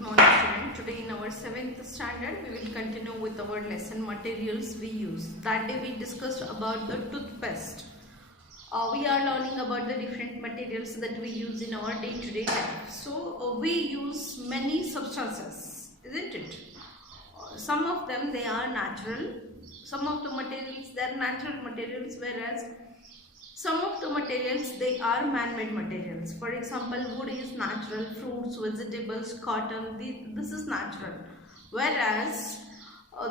Good morning, student. Today in our 7th standard, we will continue with our lesson materials we use. That day we discussed about the toothpaste. We are learning about the different materials that we use in our day-to-day life. So we use many substances, isn't it? Some of them they are natural. Some of the materials they are natural materials, whereas some of the materials they are man-made materials. For example, wood is natural, fruits, vegetables, cotton, this is natural. Whereas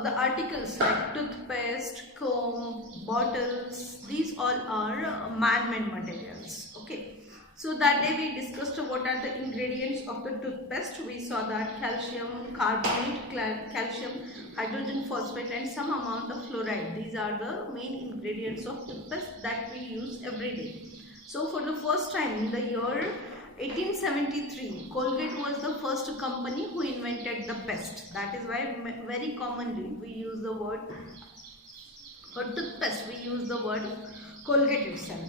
the articles like toothpaste, comb, bottles, these all are man-made materials. Okay. So that day we discussed what are the ingredients of the toothpaste. We saw that calcium carbonate, calcium hydrogen phosphate and some amount of fluoride. These are the main ingredients of toothpaste that we use every day. So for the first time in the year 1873, Colgate was the first company who invented the paste. That is why very commonly we use the word for toothpaste, we use the word Colgate itself.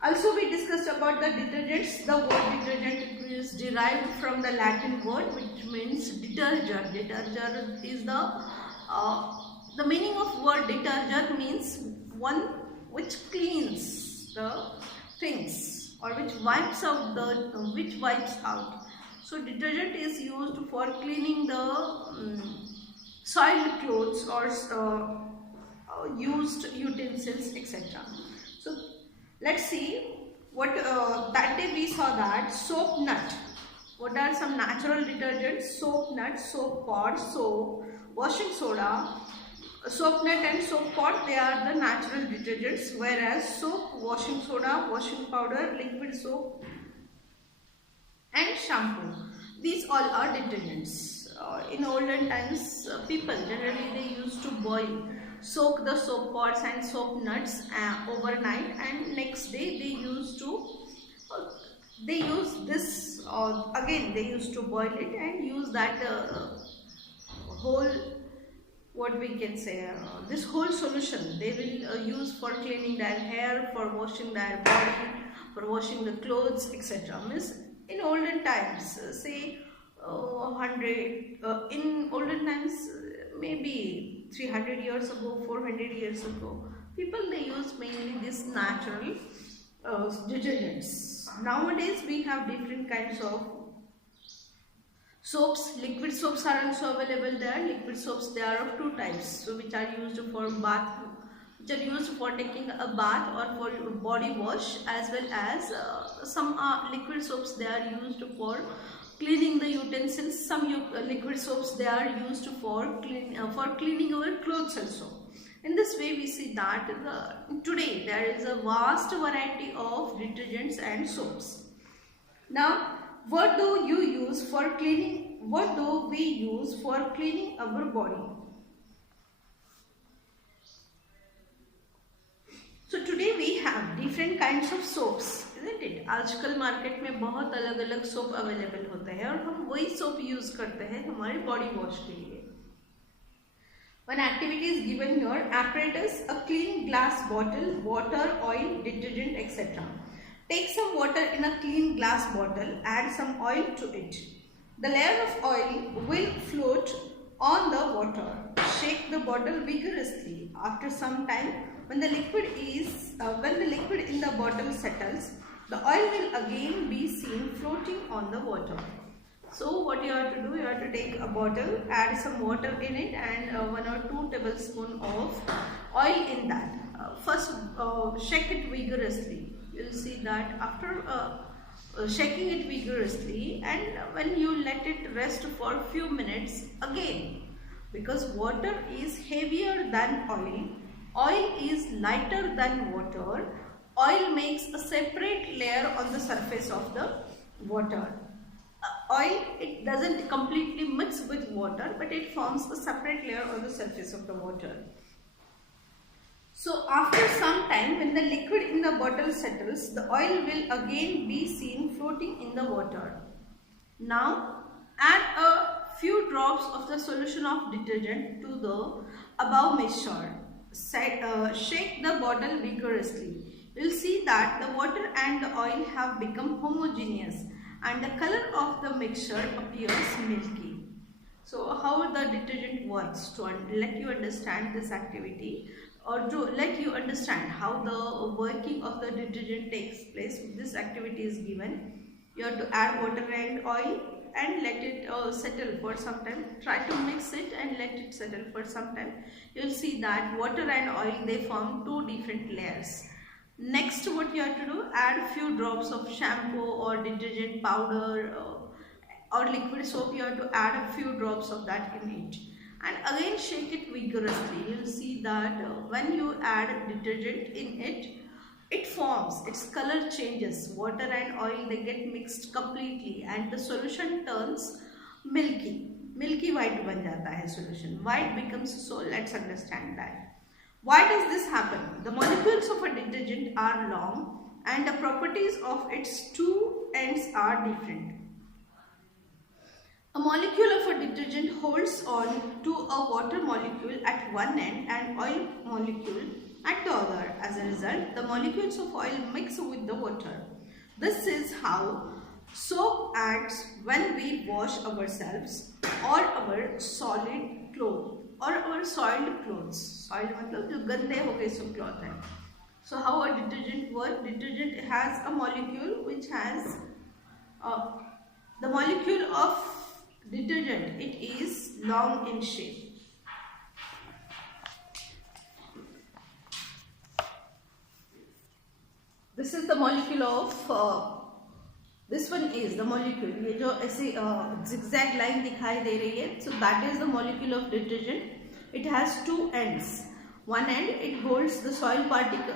Also we discussed about the detergents. The word detergent is derived from the Latin word which means detergent. Detergent is the meaning of word detergent means one which cleans the things or which wipes out So detergent is used for cleaning the soiled clothes or used utensils, etc. So let's see what that day we saw that soap nut. What are some natural detergents? Soap nut, soap pod, soap, washing soda. Soap nut and soap pod, they are the natural detergents, whereas soap, washing soda, washing powder, liquid soap and shampoo, these all are detergents. In olden times, people generally they used to soak the soap pods and soap nuts overnight, and next day they used this again they used to boil it and use that whole, what we can say, this whole solution they will use for cleaning their hair, for washing their body, for washing the clothes, etc. Means in olden times, say 100 in olden times, maybe 300 years ago, 400 years ago, people they use mainly this natural detergents. Nowadays we have different kinds of soaps. Liquid soaps are also available there. Liquid soaps, they are of two types, so which are used for bath, which are used for taking a bath or for body wash, as well as some liquid soaps they are used for cleaning the utensils. Some liquid soaps they are used for cleaning our clothes also. In this way we see that today there is a vast variety of detergents and soaps. Now what do you use for cleaning? What do we use for cleaning our body? So today we have different kinds of soaps, isn't it? आजकल market में बहुत अलग अलग soap available होते हैं और हम वही सोप यूज करते हैं हमारे बॉडी वॉश के लिए. One activity is given here: apparatus, a clean glass bottle, water, oil, detergent, etc. Take some water in a clean glass bottle, add some oil to it. The layer of oil will float on the water. Shake the bottle vigorously. After some time, when the liquid in the bottle settles, the oil will again be seen floating on the water. So what you have to do, you have to take a bottle, add some water in it and 1 or 2 tablespoons of oil in that. First shake it vigorously. You will see that after shaking it vigorously, and when you let it rest for a few minutes again, because water is heavier than oil is lighter than water, oil makes a separate layer on the surface of the water. Oil, it doesn't completely mix with water, but it forms a separate layer on the surface of the water. So after some time, when the liquid in the bottle settles, the oil will again be seen floating in the water. Now add a few drops of the solution of detergent to the above mixture. Shake the bottle vigorously. You will see that the water and the oil have become homogeneous and the color of the mixture appears milky. So how the detergent works, to let you understand this activity, or to let you understand how the working of the detergent takes place, this activity is given. You have to add water and oil and let it settle for some time. Try to mix it and let it settle for some time. You will see that water and oil, they form two different layers. Next, what you have to do, add few drops of shampoo or detergent powder or liquid soap. You have to add a few drops of that in it, and again shake it vigorously. You will see that when you add detergent in it, it forms, its color changes. Water and oil, they get mixed completely and the solution turns milky white ban jata hai solution. Why it becomes so, let's understand that. Why does this happen? The molecules of a detergent are long and the properties of its two ends are different. A molecule of a detergent holds on to a water molecule at one end and oil molecule at the other. As a result, the molecules of oil mix with the water. This is how soap acts when we wash ourselves or our solid clothes or our soiled clothes. Soiled मतलब जो गंदे हो गए सब cloth है. So how a detergent works? Detergent has a molecule which has the molecule of detergent, it is long in shape. This is the molecule of this one is the molecule, ये जो ऐसे zigzag line दिखाई दे रही है, so that is the molecule of detergent. It has two ends. One end it holds the soil particle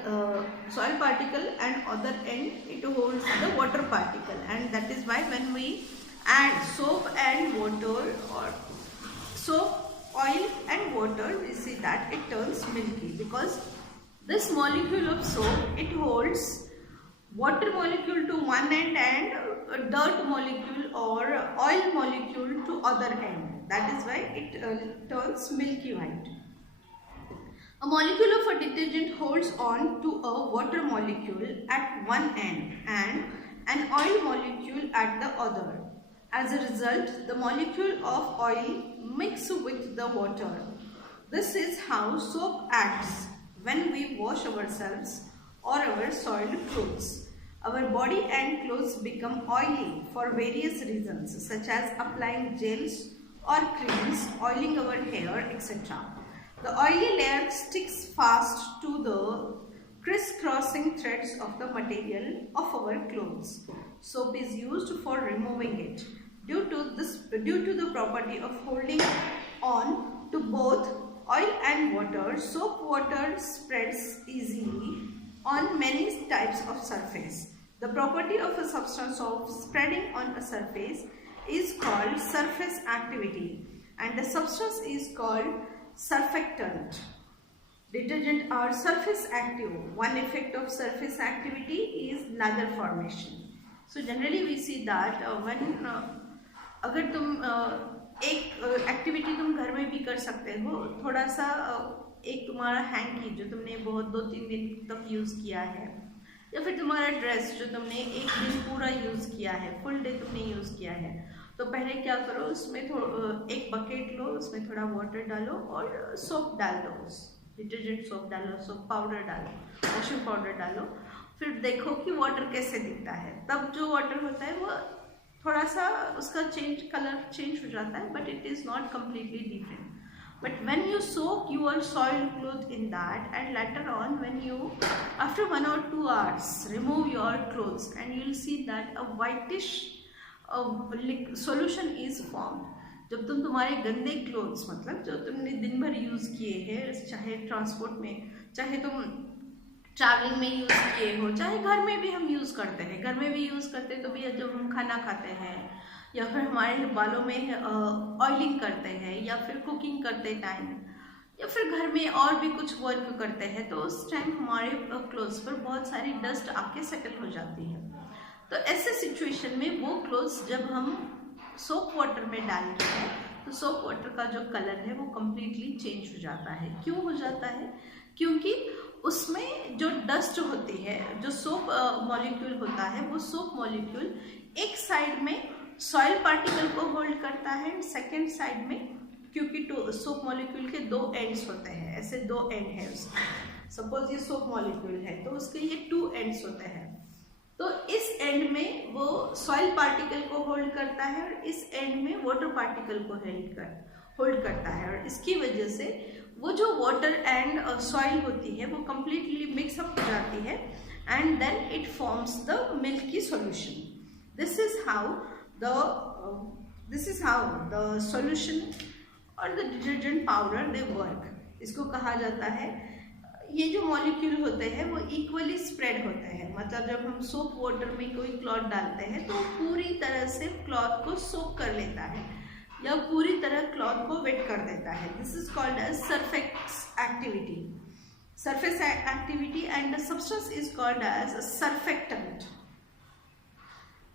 and other end it holds the water particle, and that is why when we add soap and water or soap, oil and water, we see that it turns milky, because this molecule of soap, it holds water molecule to one end and a dirt molecule or oil molecule to other end. That is why it turns milky white. A molecule of a detergent holds on to a water molecule at one end and an oil molecule at the other. As a result, the molecule of oil mixes with the water. This is how soap acts when we wash ourselves or our soiled clothes. Our body and clothes become oily for various reasons, such as applying gels or creams, oiling our hair, etc. The oily layer sticks fast to the crisscrossing threads of the material of our clothes. Soap is used for removing it. Due to the property of holding on to both oil and water, soap water spreads easily on many types of surface. The property of a substance of spreading on a surface is called surface activity, and the substance is called surfactant. Detergents are surface active. One effect of surface activity is lather formation. So generally we see that when अगर तुम एक activity तुम घर में भी कर सकते हो, थोड़ा सा एक तुम्हारा हैंकी जो तुमने बहुत 2-3 दिन तक यूज़ किया है, या फिर तुम्हारा ड्रेस जो तुमने एक दिन पूरा यूज़ किया है, फुल डे तुमने यूज़ किया है, तो पहले क्या करो, उसमें एक बकेट लो, उसमें थोड़ा वाटर डालो और सोप डाल दो, डिटर्जेंट सोप डालो, सोप पाउडर डालो, वॉशिंग पाउडर डालो, फिर देखो कि वाटर कैसे दिखता है. तब जो वाटर होता है वो थोड़ा सा उसका कलर चेंज हो जाता है, but it is not completely different. But when you soak your soiled cloth in that, and later on when you after 1 or 2 hours remove your clothes, and you will see that a whitish solution is formed. जब तुम तुम्हारे गंदे clothes, मतलब जो तुमने दिन भर use किए हैं, चाहे ट्रांसपोर्ट में, चाहे तुम ट्रैवलिंग में यूज़ किए हो, चाहे घर में भी हम यूज़ करते हैं, घर में भी यूज़ करते हैं, तो भी जब हम खाना खाते हैं या फिर हमारे बालों में ऑयलिंग करते हैं या फिर कुकिंग करते टाइम या फिर घर में और भी कुछ वर्क करते हैं, तो उस टाइम हमारे क्लोथ्स पर बहुत सारी डस्ट आके सेटल हो जाती है. तो ऐसे सिचुएशन में वो क्लोथ्स जब हम सोप वाटर में डालते हैं तो सोप वाटर का जो कलर है वो कम्प्लीटली चेंज हो जाता है. क्यों हो जाता है? क्योंकि उसमें जो डस्ट होती है, जो सोप मॉलिक्यूल होता है, वो सोप मॉलिक्यूल एक साइड में सॉइल पार्टिकल को होल्ड करता है, सेकेंड साइड में क्योंकि सोप मॉलिक्यूल के दो एंड्स होते हैं, ऐसे दो एंड है उसके। सपोज ये सोप मॉलिक्यूल है तो उसके ये 2 एंड्स होते हैं, तो इस एंड में वो सॉइल पार्टिकल को होल्ड करता है और इस एंड में वाटर पार्टिकल को होल्ड करता है, और इसकी वजह से वो जो वाटर एंड सॉइल होती है वो कंप्लीटली मिक्सअप हो जाती है and then it forms the milky solution. This is how the solution or the detergent powder they work. इसको कहा जाता है, ये जो मॉलिक्यूल होते हैं वो इक्वली स्प्रेड होते हैं, मतलब जब हम सोप वाटर में कोई क्लॉथ डालते हैं तो पूरी तरह से क्लॉथ को सोक कर लेता है या पूरी तरह क्लॉथ को वेट कर देता है। This is called as surface activity and the substance is called as surfactant.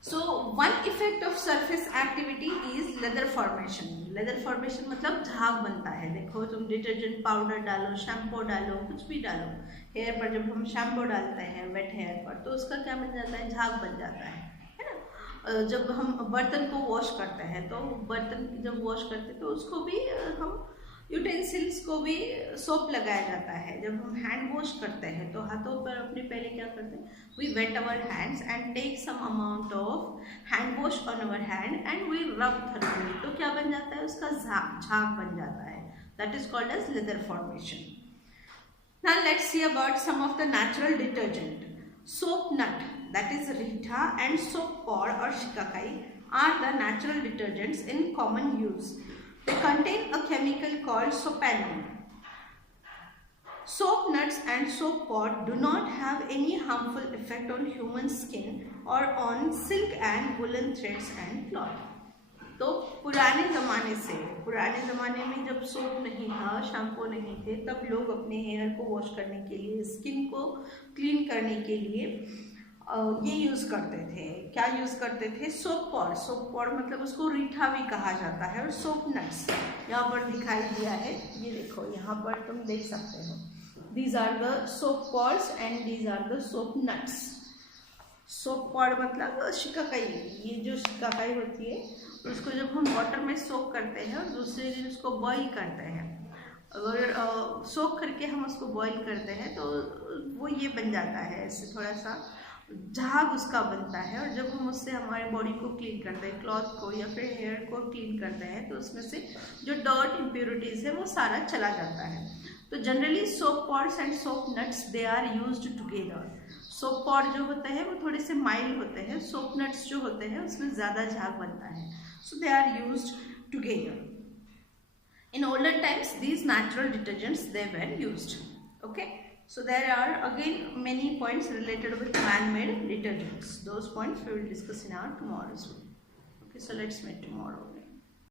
So one effect of surface activity is leather formation. Leather formation मतलब झाग बनता है। देखो तुम डिटर्जेंट पाउडर डालो, शैम्पू डालो, कुछ भी डालो, हेयर पर जब हम शैम्पू डालते हैं वेट हेयर पर तो उसका क्या बन जाता है, झाग बन जाता है ना। जब हम बर्तन को वॉश करते हैं तो बर्तन जब वॉश करते हैं तो उसको भी हम यूटेंसिल्स को भी सोप लगाया जाता है। जब हम हैंड वॉश करते हैं तो हाथों पर अपने पहले क्या करते हैं, we wet our hands and take some amount of hand wash on our hand and we rub thoroughly, तो क्या बन जाता है, उसका झाग बन जाता है। That is called as lather formation. Now let's see about some of the natural detergent. Soap nut, that is reetha, and soap pod और shikakai are the natural detergents in common use. They contain a chemical called soapannol. Soap nuts and soap pod do not have any harmful effect on human skin or on silk and woolen threads and cloth. तो पुराने ज़माने में जब soap नहीं था, shampoo नहीं थे, तब लोग अपने हेयर को वॉश करने के लिए, स्किन को क्लीन करने के लिए ये यूज़ करते थे। क्या यूज़ करते थे, सोप पॉड मतलब उसको रीठा भी कहा जाता है, और सोप नट्स यहाँ पर दिखाई दिया है, ये देखो यहाँ पर तुम देख सकते हो, these are the soap pods and these are the soap nuts. Soap pod मतलब शिकाकाई, ये जो शिकाकाई होती है उसको जब हम वाटर में सोक करते हैं और दूसरे दिन उसको बॉईल करते हैं, अगर सोक करके हम उसको बॉईल करते हैं तो वो ये बन जाता है, ऐसे थोड़ा सा झाग उसका बनता है, और जब हम उससे हमारे बॉडी को क्लीन करते हैं, क्लॉथ को या फिर हेयर को क्लीन करते हैं, तो उसमें से जो डर्ट इम्प्योरिटीज़ है वो सारा चला जाता है। तो generally soap pods and soap nuts they are used together. Soap pod जो होते हैं वो थोड़े से माइल्ड होते हैं, सोप नट्स जो होते हैं उसमें ज़्यादा झाग बनता है, so they are used together. In older times, these natural detergents they were used. Okay. So there are again many points related with man-made detergents. Those points we will discuss in our tomorrow's video. Okay, so let's meet tomorrow.